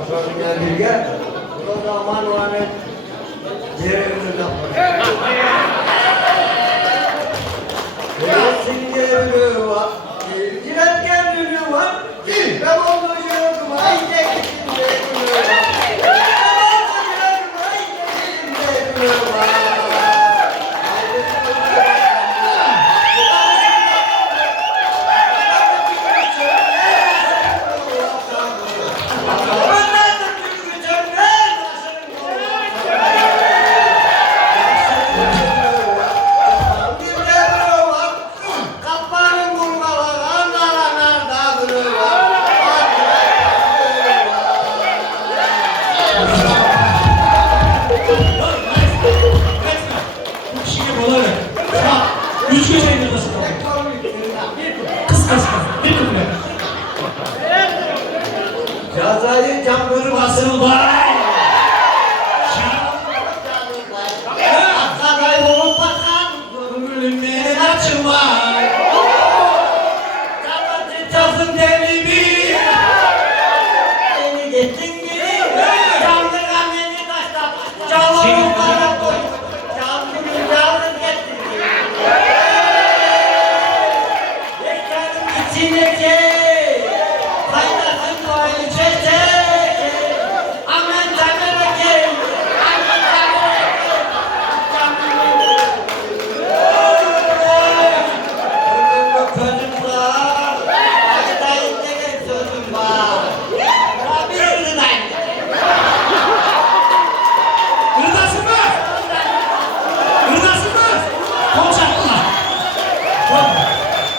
Oturduğuna birge, o zaman o hani yerimizi yapar. Şimdi ömrü var, cilet kendini var, ben olacağım, haydi gitsin de günü var. Ben olacağım, haydi gitsin de günü var. Üç köşeyi yıldasın. Kız kız kız. Bir kuple. Cazayı camları Basın bay. Aksaray olup bakan Ölümlerin açılmay. Çalacı çalsın deli bir Beni gittin gibi Çaldı kameni kaçta Çalı bana koy Çaldı getirdi Beklerim içine çek Kaynasın koyun çeçek Aman tanrı gel Aman tanrı Çocuklar, haydayın degen sözüm var. Rabbi rıdayın. Rıdasın mı? Rıdasın mı? Konuşaklılar. Konuşaklılar.